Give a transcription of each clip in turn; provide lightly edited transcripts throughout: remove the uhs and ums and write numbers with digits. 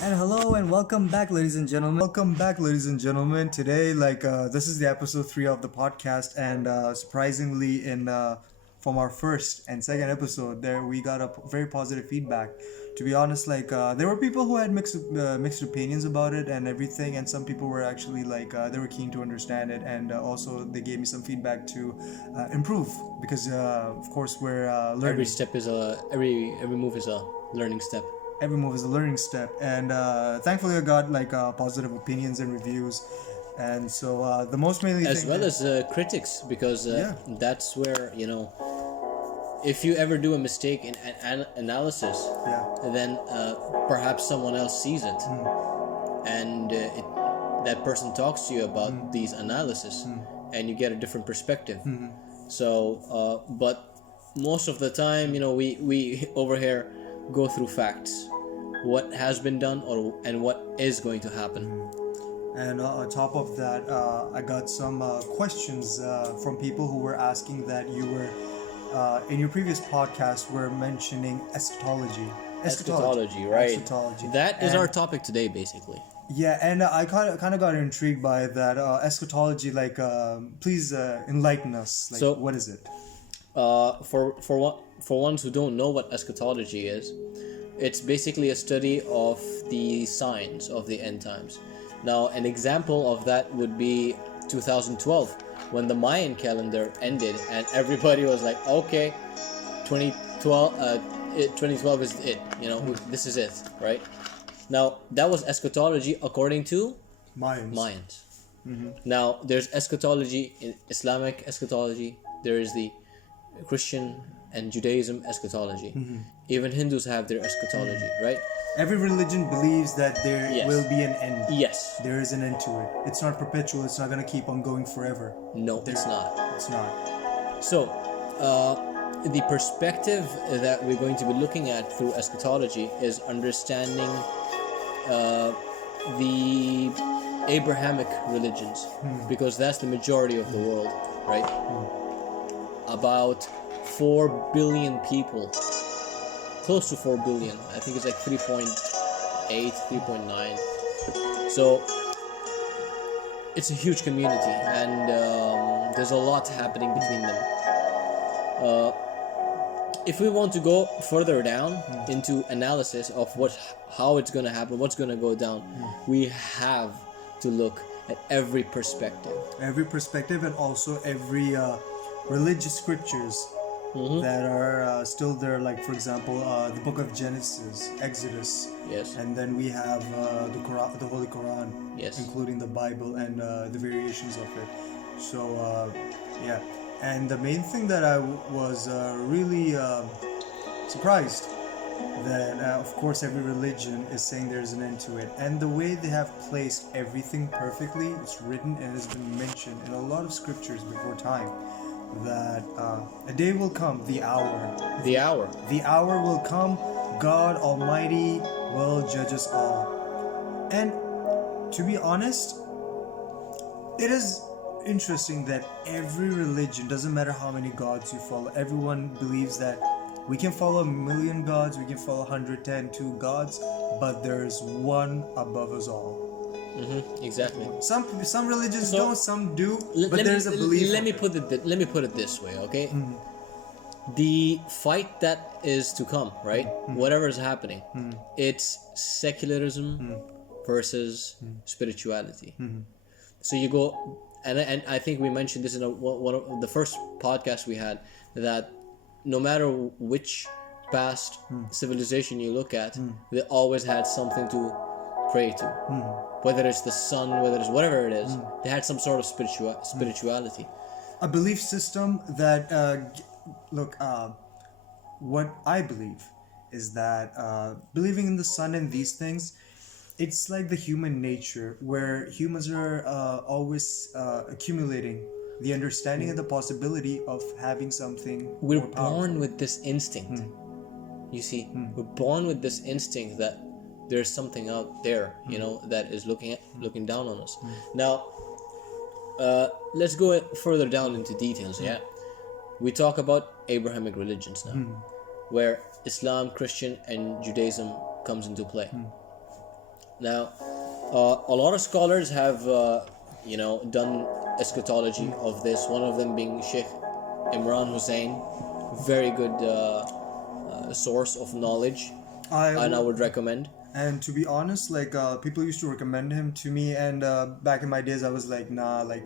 And hello and welcome back, ladies and gentlemen. Welcome back, ladies and gentlemen. Today, this is the episode 3 of the podcast, and surprisingly, in from our first and second episode, there we got a very positive feedback. To be honest, there were people who had mixed opinions about it and everything, and some people were actually they were keen to understand it, and also they gave me some feedback to improve because, of course, we're learning. Every move is a learning step. Every move is a learning step, and thankfully I got positive opinions and reviews, and so the most mainly As thing well as critics, because Yeah. that's where if you ever do a mistake in an analysis, yeah then perhaps someone else sees it, and that person talks to you about these analysis, and you get a different perspective. So, but most of the time, we over here go through facts, what has been done and what is going to happen. and on top of that, I got some questions from people who were asking that you were in your previous podcast were mentioning eschatology. Eschatology, right? Eschatology. That is And- our topic today, basically. Yeah, and I kind of got intrigued by that eschatology. Please enlighten us. So- What is it? For ones who don't know what eschatology is, it's basically a study of the signs of the end times. Now, an example of that would be 2012, when the Mayan calendar ended, and everybody was like, "Okay, 2012 is it. This is it, right?" Now, that was eschatology according to Mayans. Now, there's eschatology in Islamic eschatology. There is the Christian and Judaism eschatology. Even Hindus have their eschatology, right? Every religion believes that there Yes. will be an end. Yes. There is an end to it. It's not perpetual. It's not going to keep on going forever. No, it's not. It's not. So, the perspective that we're going to be looking at through eschatology is understanding the Abrahamic religions, because that's the majority of the world, right? About 4 billion people, close to 4 billion. I think it's like 3.8, 3.9. So it's a huge community, and there's a lot happening between them. If we want to go further down into analysis of how it's going to happen, what's going to go down, we have to look at every perspective. Every perspective, and also every religious scriptures that are still there. Like, for example, the book of Genesis, Exodus. Yes. And then we have the Quran, the Holy Quran, Yes. including the Bible and the variations of it. So, yeah. And the main thing that I was really surprised that, of course, every religion is saying there's an end to it. And the way they have placed everything perfectly, it's written and has been mentioned in a lot of scriptures before time, that a day will come, the hour. The hour. The hour will come, God Almighty will judge us all. And to be honest, it is interesting that every religion, doesn't matter how many gods you follow, everyone believes that we can follow 1,000,000 gods, we can follow 110 gods, but there's one above us all. Exactly. Some religions So, don't, some do, Let- but let there's me, a belief. Let of me it. let me put it this way, okay? The fight that is to come, right? Whatever is happening, it's secularism versus spirituality. So you go, and I think we mentioned this in one of the first podcasts we had, that no matter which past civilization you look at, they always had something to pray to. Whether it's the sun, whether it's whatever it is, they had some sort of spirituality. A belief system that what I believe is that believing in the sun and these things, it's like the human nature, where humans are always accumulating the understanding and the possibility of having something We're more powerful. born with this instinct. You see, we're born with this instinct that there's something out there, that is looking down on us. Now, let's go further down into details. Yeah, we talk about Abrahamic religions now, where Islam, Christian, and Judaism comes into play. Now, a lot of scholars have, done eschatology of this. One of them being Sheikh Imran Hussein, very good source of knowledge, and I would recommend. And to be honest, like people used to recommend him to me, and back in my days, I was like, nah, like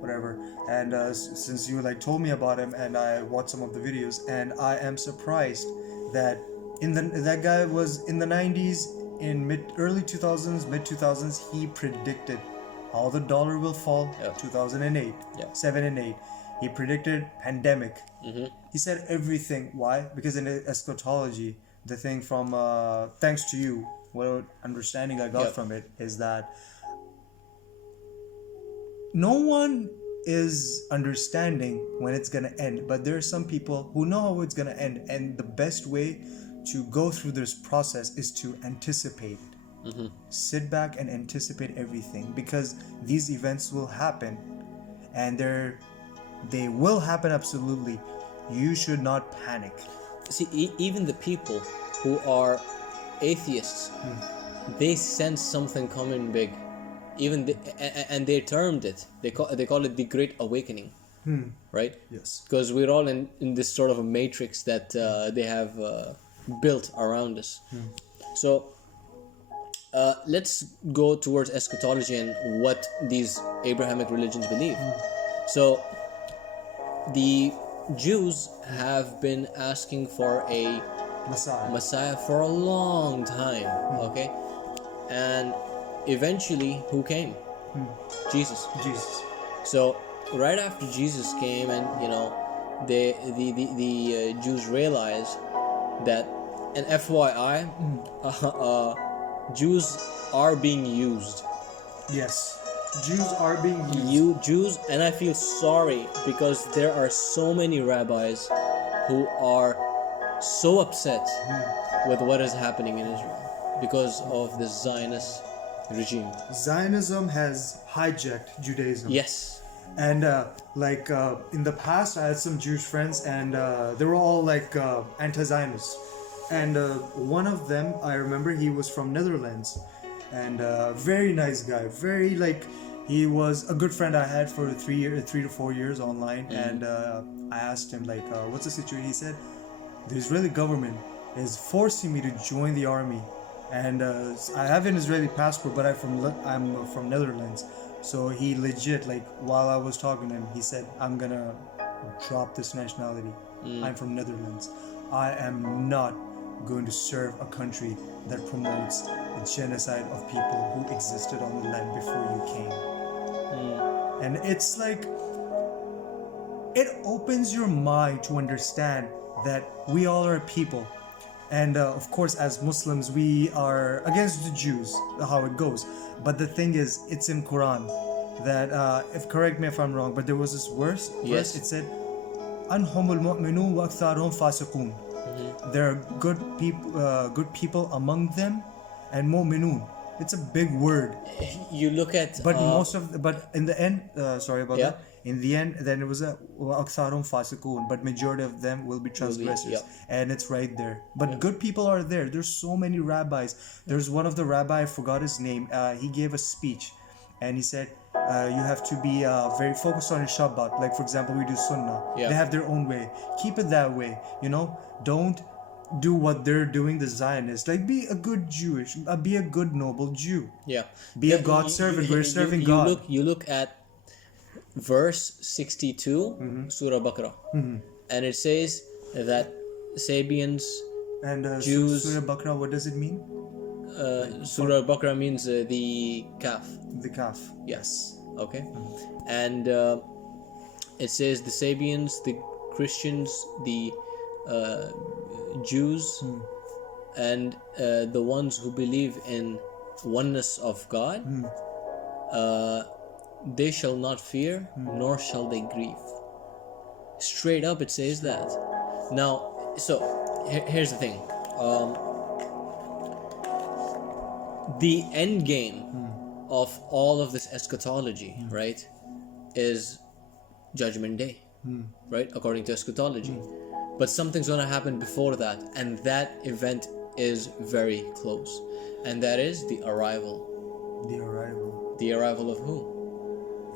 whatever. And since you like told me about him, and I watched some of the videos, and I am surprised that that guy was in the 90s, in early 2000s, mid 2000s, he predicted how the dollar will fall. Yep. 2008, Yep. 7 and 8. He predicted pandemic. He said everything. Why? Because in eschatology, the thing from thanks to you, what understanding I got Yep. from it is that no one is understanding when it's gonna end, but there are some people who know how it's gonna end, and the best way to go through this process is to anticipate. Sit back and anticipate everything, because these events will happen, and they will happen absolutely. You should not panic. See, even the people who are atheists, they sense something coming big. Even and they termed it. They call it the Great Awakening, right? Yes. Because we're all in this sort of a matrix that they have built around us. So let's go towards eschatology and what these Abrahamic religions believe. So the Jews have been asking for a Messiah for a long time, okay? And eventually, who came? Jesus. So right after Jesus came, and the Jews realized that, and FYI, Jews are being used. Yes. Jews are being used. Jews, and I feel sorry because there are so many rabbis who are so upset with what is happening in Israel because of the Zionist regime. Zionism has hijacked Judaism. Yes. And in the past, I had some Jewish friends, and they were all like anti-Zionist. And one of them, I remember, he was from Netherlands, and very nice guy. Very like, he was a good friend I had for 3 to 4 years online. And I asked him like, what's the situation? He said, the Israeli government is forcing me to join the army, and I have an Israeli passport, but I'm from Netherlands. So he legit, like, while I was talking to him, he said, I'm gonna drop this nationality. I'm from Netherlands. I am not going to serve a country that promotes the genocide of people who existed on the land before you came. And it's like, it opens your mind to understand that we all are people. And of course, as Muslims, we are against the Jews, how it goes. But the thing is, it's in Quran that, if correct me if I'm wrong, but there was this verse. Yes. It said, "Anhumul mu'minun wa aktharuhum fasiqun." There are good people among them, and mu'minun. It's a big word. You look at But but in the end, sorry about Yeah. that. In the end, then it was a "Aktharum fasiqun," but majority of them will be transgressors, yeah. and it's right there. But good people are there. There's so many rabbis. There's one of the rabbi, I forgot his name. He gave a speech, and he said, you have to be very focused on your Shabbat. Like for example, we do Sunnah. Yeah. They have their own way. Keep it that way. Don't do what they're doing, the Zionists. Like, be a good Jewish, be a good noble Jew. yeah. Be a God servant. We're serving God. You look at verse 62, Surah Baqarah, and it says that Sabians, And Jews- Surah Baqarah, what does it mean? Surah Baqarah means the calf. The calf. Yes. Okay. And it says the Sabians, the Christians, the Jews, and the ones who believe in oneness of God, they shall not fear, nor shall they grieve. Straight up, it says that. Now, so here's the thing. The end game of all of this eschatology, right, is Judgment Day, right, according to eschatology. But something's going to happen before that, and that event is very close, and that is the arrival. The arrival. The arrival of who?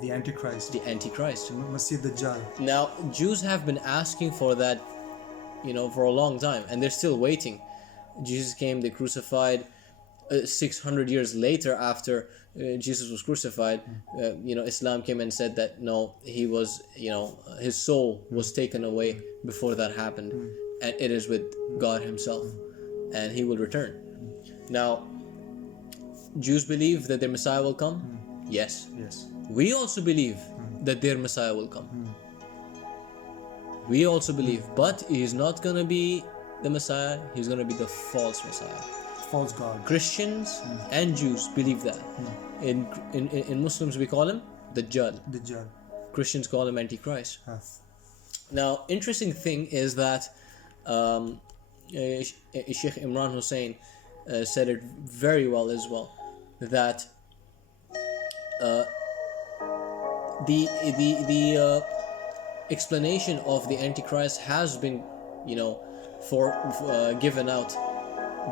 The Antichrist. The Antichrist. Masih Dajjal. Now, Jews have been asking for that, for a long time, and they're still waiting. Jesus came, they crucified. 600 years later, after Jesus was crucified, Islam came and said that no, he was, his soul was taken away before that happened, and it is with God Himself, and He will return. Now, Jews believe that their Messiah will come. Yes. We also believe that their Messiah will come. We also believe, but He's not gonna be the Messiah. He's gonna be the false Messiah. False God. Christians and Jews believe that. In Muslims we call him Dajjal. Christians call him Antichrist. Now, interesting thing is that Sheikh Imran Hussein said it very well as well, that the explanation of the Antichrist has been given out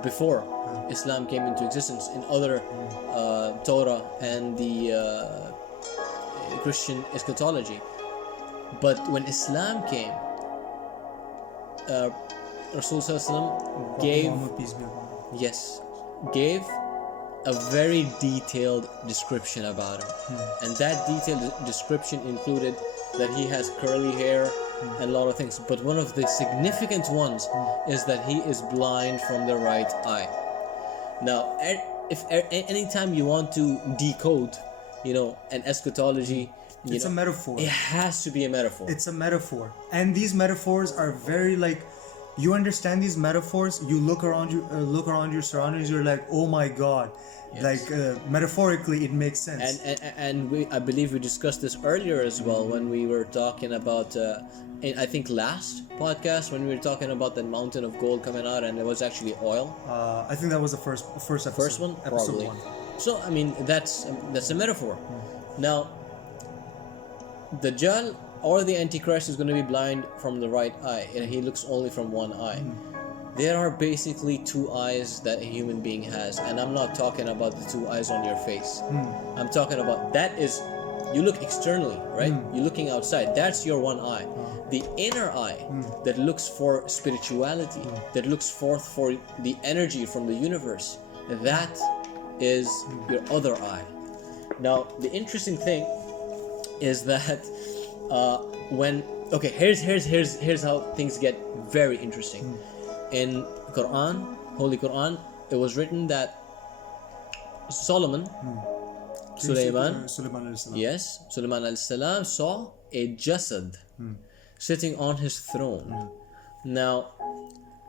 before Islam came into existence in other Torah and the Christian Eschatology. But when Islam came, Rasul Sallallahu gave a very detailed description about him, and that detailed description included that he has curly hair and a lot of things, but one of the significant ones is that he is blind from the right eye. Now, if anytime you want to decode, an eschatology, it's a metaphor. It has to be a metaphor. It's a metaphor, and these metaphors are very you understand these metaphors. You look around your surroundings. You're like, oh my God. Yes. Metaphorically, it makes sense. And I believe we discussed this earlier as well when we were talking about, I think last podcast, when we were talking about the mountain of gold coming out and it was actually oil. I think that was the first episode. First one, episode probably. 1. So I mean that's a metaphor. Now, Dajjal or the Antichrist is going to be blind from the right eye, and he looks only from one eye. There are basically two eyes that a human being has, and I'm not talking about the two eyes on your face. I'm talking about you look externally, right? You're looking outside. That's your one eye. The inner eye that looks for spirituality, that looks forth for the energy from the universe, that is your other eye. Now, the interesting thing is that here's how things get very interesting. In Holy Quran, it was written that Sulaiman alayhi salam saw a jasad sitting on his throne. Now,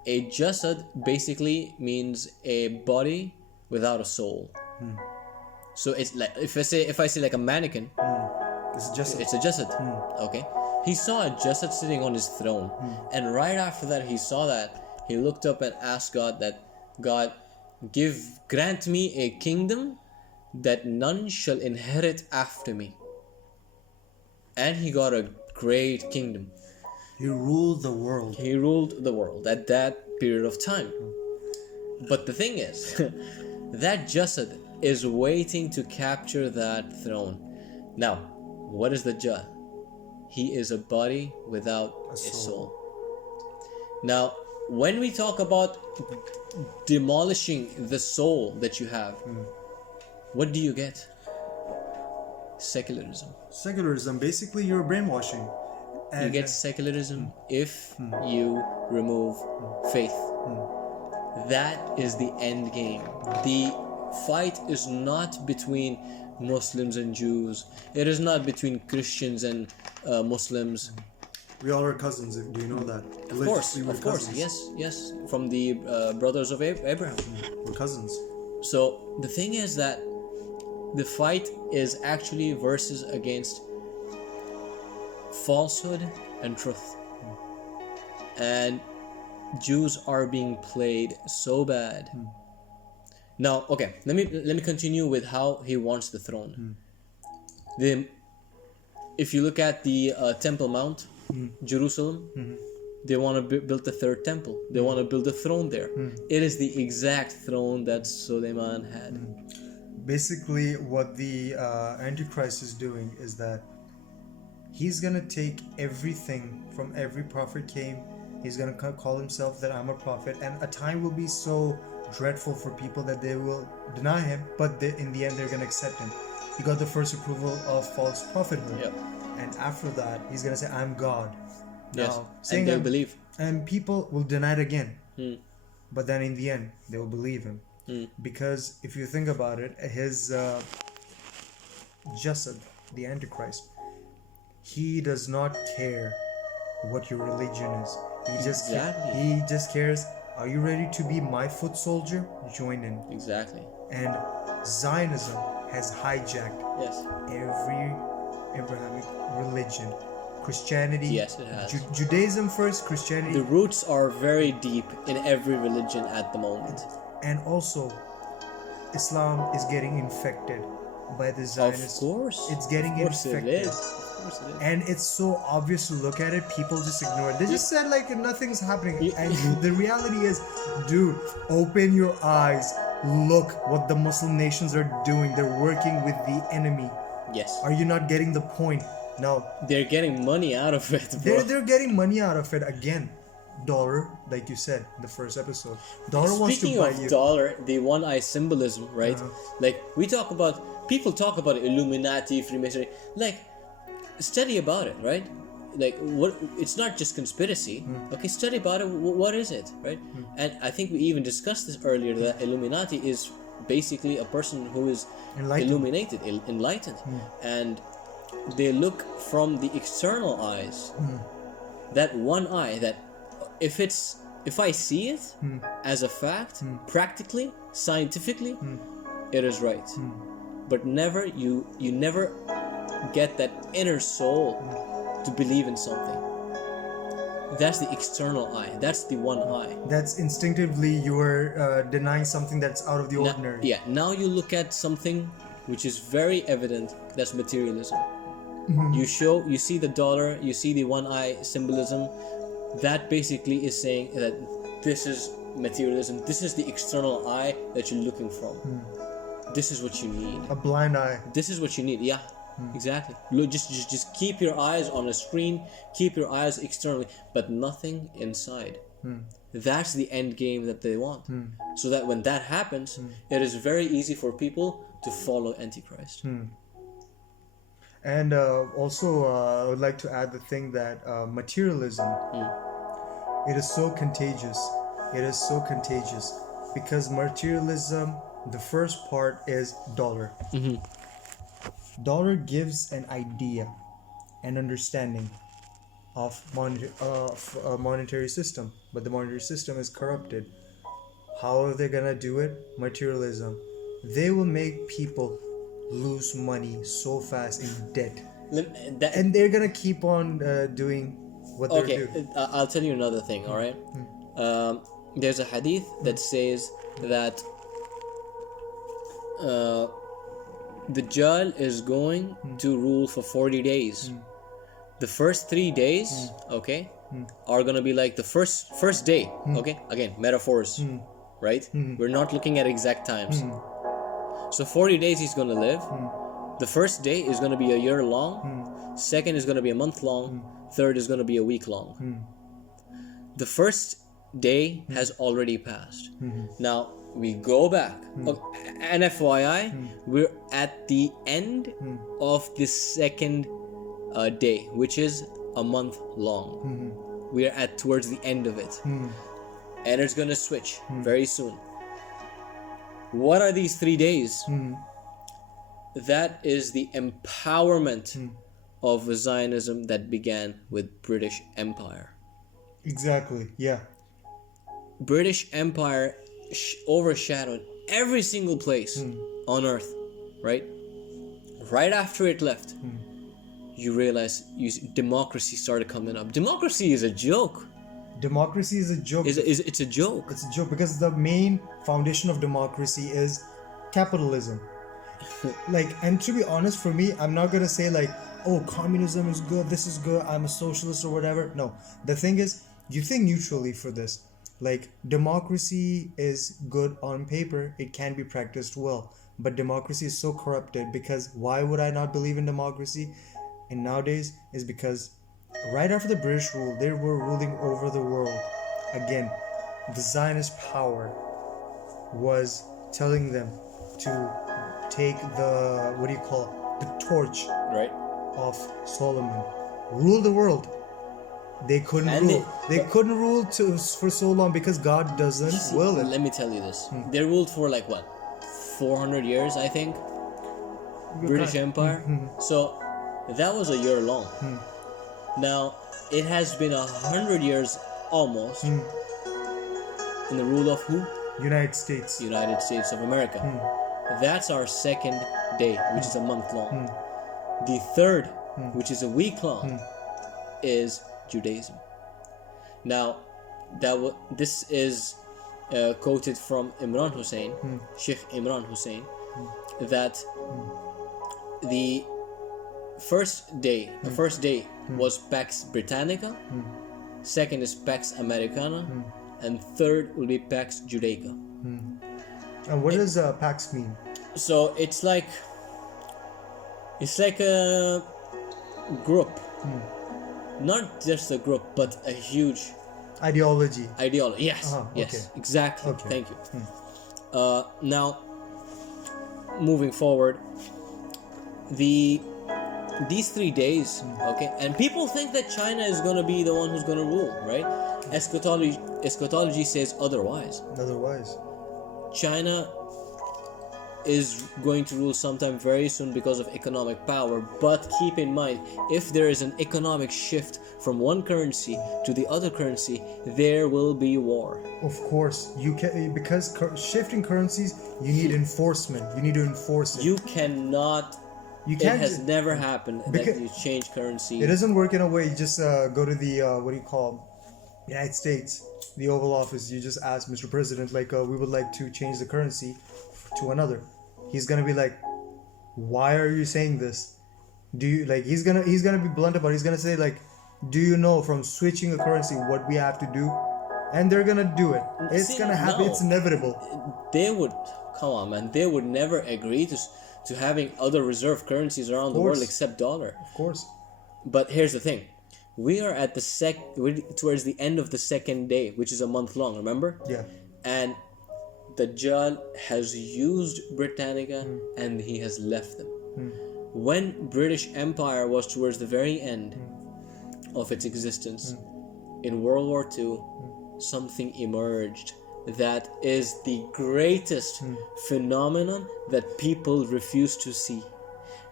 a jasad basically means a body without a soul. So it's like if I say like a mannequin, it's a jasad. Okay. He saw a jasad sitting on his throne, and right after that he saw that, he looked up and asked God that, God, grant me a kingdom that none shall inherit after me. And he got a great kingdom. He ruled the world. He ruled the world at that period of time. But the thing is, that jasad is waiting to capture that throne. Now, what is the Dajjal? He is a body without a soul. Now, when we talk about demolishing the soul that you have, what do you get? Secularism. Basically, you're brainwashing. And you get secularism if you remove faith. That is the end game. The fight is not between Muslims and Jews. It is not between Christians and Muslims. We all are cousins. Do you know that? Of course. Yes. From the brothers of Abraham. We're cousins. So the thing is that the fight is actually versus against falsehood and truth. And Jews are being played so bad. Now, okay, let me continue with how he wants the throne. If you look at the Temple Mount, Jerusalem, They want to build the third temple. They want to build a throne there. It is the exact throne that Suleiman had. Basically, what the Antichrist is doing is that he's gonna take everything from every prophet came. He's gonna call himself that I'm a prophet, and a time will be so dreadful for people that they will deny him, but in the end they're gonna accept him. He got the first approval of false prophethood, Yep. and after that he's gonna say I'm God. Yes. Saying And they that- believe. and people will deny it again, but then in the end they will believe him, because if you think about it, his Jasad, the Antichrist, he does not care what your religion is. Exactly. He just cares, are you ready to be my foot soldier? Join in. Exactly. And Zionism has hijacked Yes. every Abrahamic religion. Christianity, Yes, it has. Judaism first, Christianity, The roots are very deep in every religion at the moment. and also Islam is getting infected by the Of Zionists. course. It's getting Of course infected. it is. Of course it is. And it's so obvious to look at it, people just ignore it. They just said like nothing's happening. Yeah. And the reality is, dude, open your eyes. Look what the Muslim nations are doing. They're working with the enemy. Yes. Are you not getting the point? Now, They're getting money out of it, bro. they're getting money out of it again. Dollar, like you said in the first episode. Dollar wants to Speaking buy of you. dollar, the one eye symbolism, right? Like people talk about Illuminati, Freemasonry. Like, study about it, right? Like, what? It's not just conspiracy. Okay, study about it. What is it, right? And I think we even discussed this earlier, that Illuminati is basically a person who is Enlightened. illuminated, enlightened, and they look from the external eyes. That one eye, that if I see it as a fact, practically, scientifically, it is right. But you never get that inner soul to believe in something. That's the external eye. That's the one eye. That's instinctively you're denying something that's out of the Now, ordinary. yeah. Now you look at something which is very evident. That's materialism. You see the dollar. You see the one eye symbolism. That basically is saying that this is materialism. This is the external eye that you're looking from. This is what you need. A blind eye. This is what you need. Yeah, exactly. Look, just keep your eyes on a screen. Keep your eyes externally, but nothing inside. That's the end game that they want. So that when that happens, it is very easy for people to follow Antichrist. And also, I would like to add the thing that materialism, it is so contagious. It is so contagious because materialism, the first part is dollar. Dollar gives an idea, an understanding of a monetary system, but the monetary system is corrupted. How are they gonna do it? Materialism. They will make people lose money so fast in debt, and they're gonna keep on doing what they're Okay, doing. I'll tell you another thing. All right. There's a hadith that says that Dajjal is going to rule for 40 days. The first 3 days, okay, are gonna be like the first day. Okay, again, metaphors, right? We're not looking at exact times. So 40 days he's gonna live. The first day is gonna be a year long. Second is gonna be a month long. Third is gonna be a week long. The first day has already passed. Now we go back. And FYI, we're at the end of the second day, which is a month long. We are at towards the end of it, and it's gonna switch very soon. What are these 3 days? That is the empowerment of Zionism that began with British Empire. Exactly. Yeah. British Empire overshadowed every single place on earth, right? Right after it left, you realize democracy started coming up. Democracy is a joke. Democracy is a joke. It's a joke. It's a joke because the main foundation of democracy is capitalism. Like, and to be honest, for me, I'm not gonna say like, oh, communism is good, this is good, I'm a socialist or whatever. No, the thing is, you think neutrally for this. Like, democracy is good on paper, it can be practiced well. But democracy is so corrupted because why would I not believe in democracy? And nowadays is because right after the British rule, they were ruling over the world. Again, the Zionist power was telling them to take the, what do you call it, the torch Right. of Solomon, rule the world. They couldn't And rule. They couldn't rule for so long because God doesn't See, will it. let me tell you this. They ruled for like what? 400 years, I think. British Empire. So that was a year long. Now it has been 100 years almost in the rule of who? United States. United States of America. That's our second day, which is a month long. The third, which is a week long, is Judaism. Now, this is quoted from Imran Hussein, Sheikh Imran Hussein, that the first day was Pax Britannica, second is Pax Americana, and third will be Pax Judaica. And what does Pax mean? So it's like a group, not just a group, but a huge Ideology. Yes, yes, okay. exactly. Okay. Thank you. Now, moving forward, these 3 days, okay, and people think that China is going to be the one who's going to rule, right? Eschatology says otherwise. Otherwise. China is going to rule sometime very soon because of economic power, but keep in mind, if there is an economic shift from one currency to the other currency, there will be war. Of course, you can, because shifting currencies, you need enforcement. You need to enforce it. You cannot. You It can't. has never happened that because- you change currency. It doesn't work in a way. You just go to the what do you call, United States, the Oval Office. You just ask Mr. President, like, we would like to change the currency to another. He's gonna be like, why are you saying this? Do you like? He's gonna be blunt about it. He's gonna say like, do you know from switching a currency what we have to do? And they're gonna do it. It's See, gonna happen. no. It's inevitable. They would come on, man. They would never agree to having other reserve currencies around the world course. except dollar. Of course. But here's the thing: we are at we're towards the end of the second day, which is a month long. Remember? Yeah. And Dajjal has used Britannica and he has left them. When British Empire was towards the very end of its existence, in World War II, something emerged that is the greatest phenomenon that people refuse to see.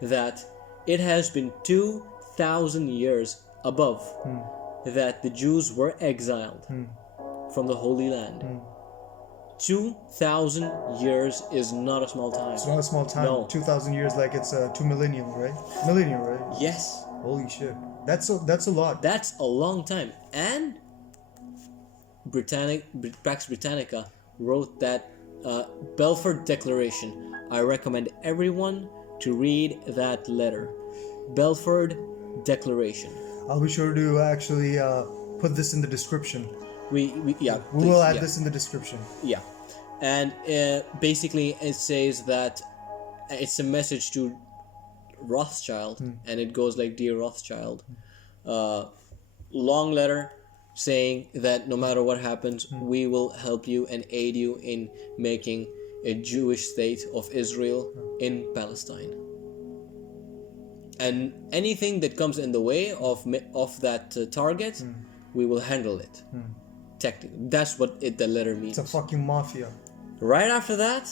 That it has been 2,000 years above that the Jews were exiled from the Holy Land. 2,000 years is not a small time. It's not a small time. No. 2,000 years, like it's 2 millennium, right? Millennium, right? Yes, Holy shit. That's a lot. that's a long time. And Pax Britannica wrote that Belfort Declaration. I recommend everyone to read that letter. Belfort Declaration. I'll be sure to actually put this in the description. We yeah. We please, will add yeah. this in the description. Yeah, and basically it says that it's a message to Rothschild, and it goes like, "Dear Rothschild," long letter saying that no matter what happens, we will help you and aid you in making a Jewish state of Israel in Palestine. And anything that comes in the way of that target, we will handle it. Technically, that's what the letter means. It's a fucking mafia. Right after that,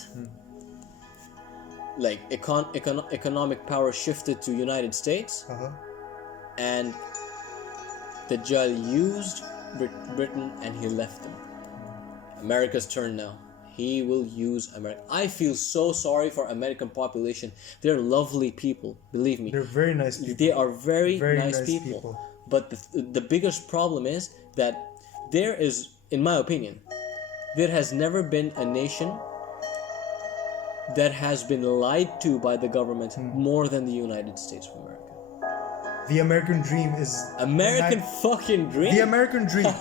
like economic power shifted to United States, and Dajjal used Britain and he left them. America's turn now. He will use America. I feel so sorry for American population. They're lovely people, believe me. They're very nice people. They are very, Very nice, nice people. people. But the biggest problem is that there is, in my opinion, there has never been a nation that has been lied to by the government more than the United States of America. The American dream is American fucking dream. the American dream.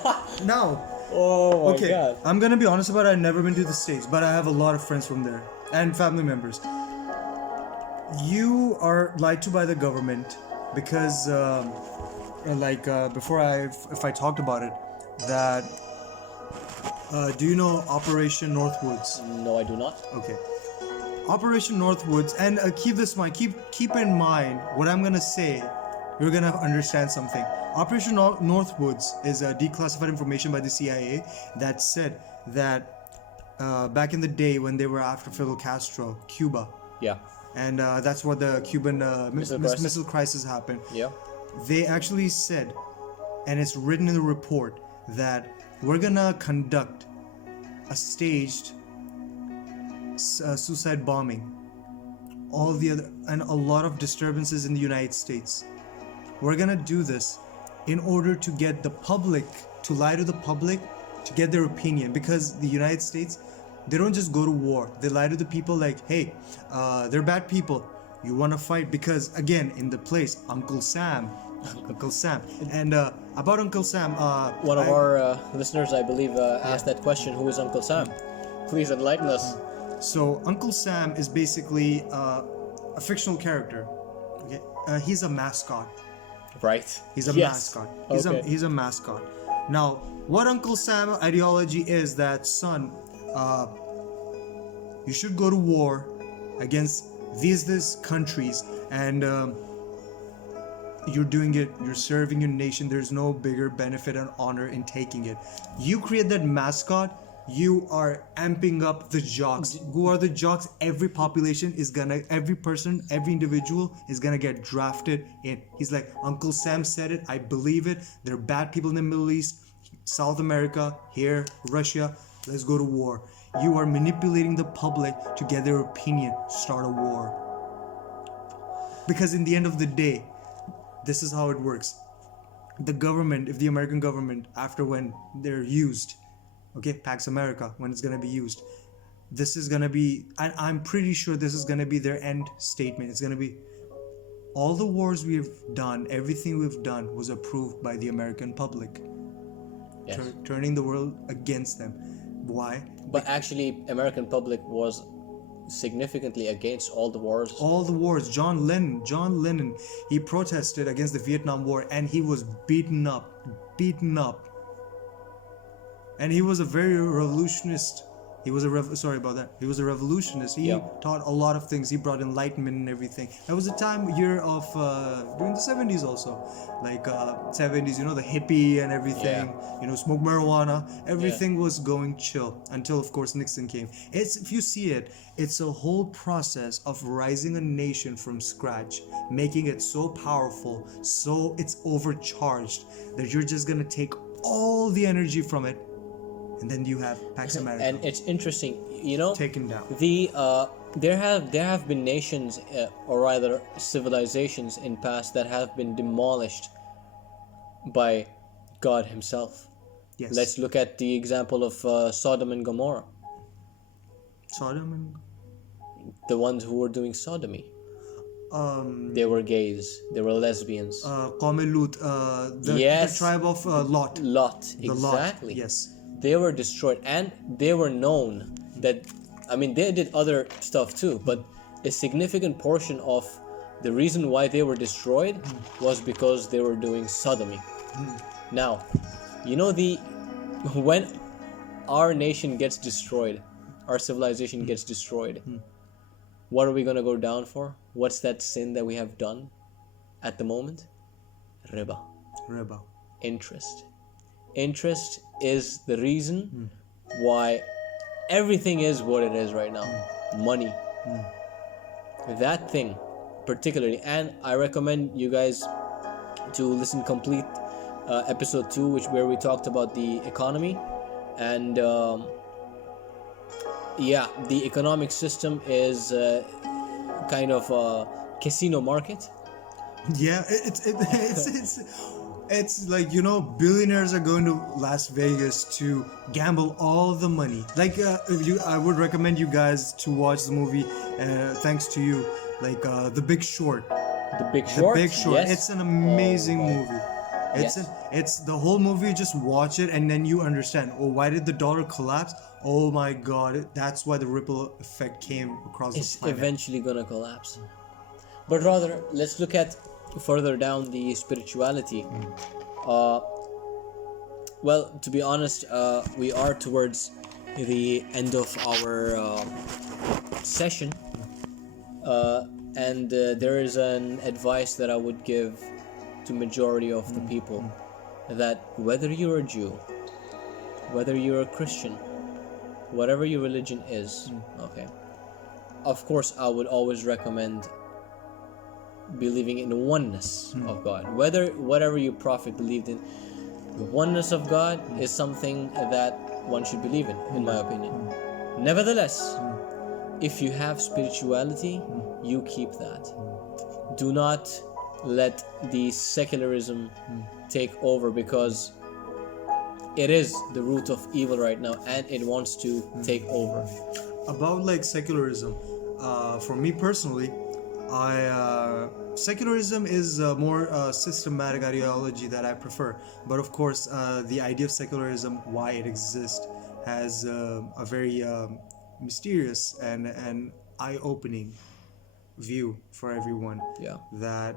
Now, Oh my okay, god. I'm gonna be honest about it. I've never been to the States, but I have a lot of friends from there and family members. You are lied to by the government because, before if I talked about it, that do you know Operation Northwoods? No, I do not. Okay. Operation Northwoods, and keep this in mind. Keep in mind what I'm gonna say. You're gonna understand something. Operation Northwoods is declassified information by the CIA that said that back in the day when they were after Fidel Castro, Cuba, Yeah. and that's what the Cuban missile crisis happened. Yeah. They actually said, and it's written in the report, that we're gonna conduct a staged suicide bombing, all the other, and a lot of disturbances in the United States. We're gonna do this in order to get the public, to lie to the public, to get their opinion, because the United States, they don't just go to war. They lie to the people like, hey, they're bad people. You want to fight because, again, in the place, Uncle Sam. And about Uncle Sam, One of our listeners, I believe, asked that question. Who is Uncle Sam? Please enlighten us. So Uncle Sam is basically a fictional character. Okay, he's a mascot. Right. He's a Yes. mascot. Okay. He's a mascot. Now, what Uncle Sam ideology is that, son, you should go to war against these countries, and you're doing it. You're serving your nation. There's no bigger benefit and honor in taking it. You create that mascot. You are amping up the jocks. Who are the jocks? Every population is gonna, every person, every individual is gonna get drafted in. He's like, Uncle Sam said it, I believe it. There are bad people in the Middle East, South America, here, Russia. Let's go to war. You are manipulating the public to get their opinion, start a war. Because in the end of the day, this is how it works. The government, if the American government, after when they're used, okay, Pax America, when it's gonna be used, this is gonna be, and I'm pretty sure this is gonna be their end statement. It's gonna be, all the wars we've done, everything we've done was approved by the American public. Yes. Turning the world against them. Why? But actually, American public was significantly against all the wars. All the wars. John Lennon, he protested against the Vietnam War, and he was beaten up. And he was a very revolutionist. He was a sorry about that. He was a revolutionist. He taught a lot of things. He brought enlightenment and everything. That was a year of during the 70s also, like 70s. You know, the hippie and everything. Yeah. You know, smoke marijuana. Everything was going chill until, of course, Nixon came. If you see it, it's a whole process of rising a nation from scratch, making it so powerful, so it's overcharged that you're just gonna take all the energy from it. And then you have Pax America. And it's interesting, you know, taken down. There have been nations, or rather civilizations in past that have been demolished by God Himself. Yes. Let's look at the example of Sodom and Gomorrah. Sodom The ones who were doing sodomy. and They were gays. They were lesbians. Qawm Lut, the tribe of Lot. Lot. The Exactly. Lot. Yes. They were destroyed, and they were known that, I mean, they did other stuff too, but a significant portion of the reason why they were destroyed was because they were doing sodomy. Now, you know, when our nation gets destroyed, our civilization gets destroyed, what are we gonna go down for? What's that sin that we have done at the moment? Riba. Interest is the reason why everything is what it is right now. Money. That thing particularly, and I recommend you guys to listen complete episode 2, where we talked about the economy, and the economic system is kind of a casino market. Yeah, it's like, you know, billionaires are going to Las Vegas to gamble all the money. Like, I would recommend you guys to watch the movie, thanks to you, like The Big Short. The Big The Short. Big Short. Yes. It's an amazing movie. Yes. It's the whole movie. You just watch it and then you understand. Oh, why did the dollar collapse? Oh my God! That's why the ripple effect came across It's the planet. eventually gonna collapse. But rather, let's look at further down the spirituality. Uh, well, to be honest, we are towards the end of our session, and there is an advice that I would give to majority of the people, that whether you're a Jew, whether you're a Christian, whatever your religion is, okay, of course I would always recommend believing in the oneness of God. Whatever your prophet believed in, the oneness of God is something that one should believe in my opinion. Nevertheless, if you have spirituality, you keep that. Do not let the secularism take over, because it is the root of evil right now and it wants to take over. About like secularism, for me personally, secularism is a more systematic ideology that I prefer. But of course, the idea of secularism, why it exists, has a very mysterious and eye-opening view for everyone. Yeah. That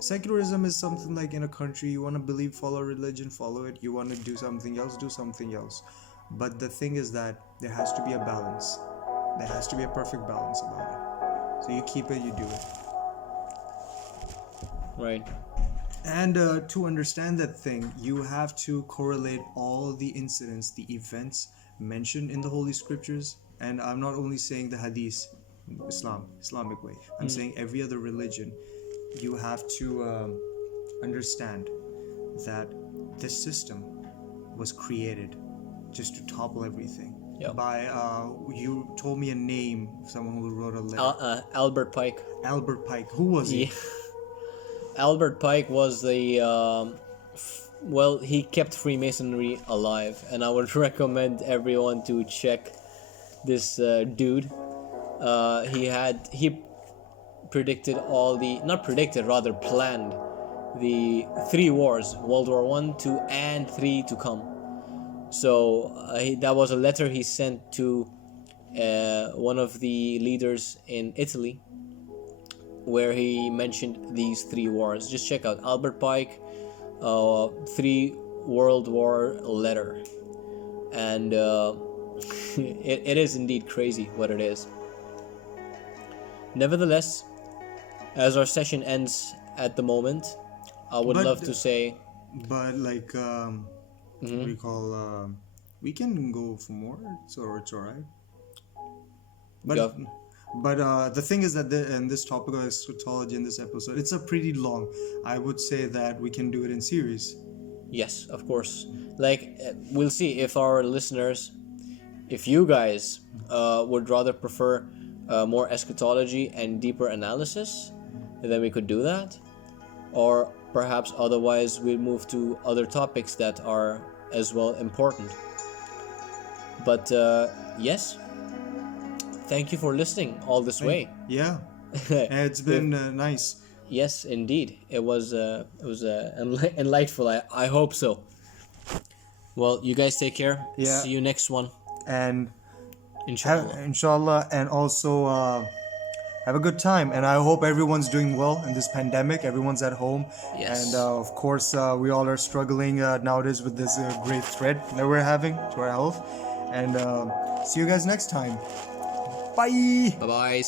secularism is something like, in a country, you want to believe, follow religion, follow it. You want to do something else, do something else. But the thing is that there has to be a balance. There has to be a perfect balance about it. So you keep it, you do it. Right. And to understand that thing, you have to correlate all the incidents, the events mentioned in the Holy Scriptures. And I'm not only saying the Hadith, Islamic way. I'm saying every other religion. You have to understand that this system was created just to topple everything. Yep. By you told me a name of someone who wrote a letter. Albert Pike. Albert Pike. Who was he? Yeah. Albert Pike was the well, he kept Freemasonry alive, and I would recommend everyone to check this dude. He predicted rather planned the 3 wars, World War 1, 2, and 3 to come. So that was a letter he sent to one of the leaders in Italy, where he mentioned these 3 wars. Just check out Albert Pike, 3 World War letter, and it is indeed crazy what it is. Nevertheless, as our session ends at the moment, I would love to say... But like, what do you call... we can go for more, so it's alright. But... Yeah. But the thing is that in this topic of eschatology in this episode, it's a pretty long. I would say that we can do it in series. Yes, of course. Like, we'll see if our listeners, if you guys would rather prefer more eschatology and deeper analysis, then we could do that. Or perhaps otherwise we'll move to other topics that are as well important. But yes. Thank you for listening all this way. Yeah, it's been nice. Yes, indeed. It was enlightful. I hope so. Well, you guys take care. Yeah. See you next one. And Inshallah. inshallah, and also have a good time. And I hope everyone's doing well in this pandemic. Everyone's at home. Yes. And of course, we all are struggling nowadays with this great threat that we're having to our health. And see you guys next time. Bye. Bye-bye.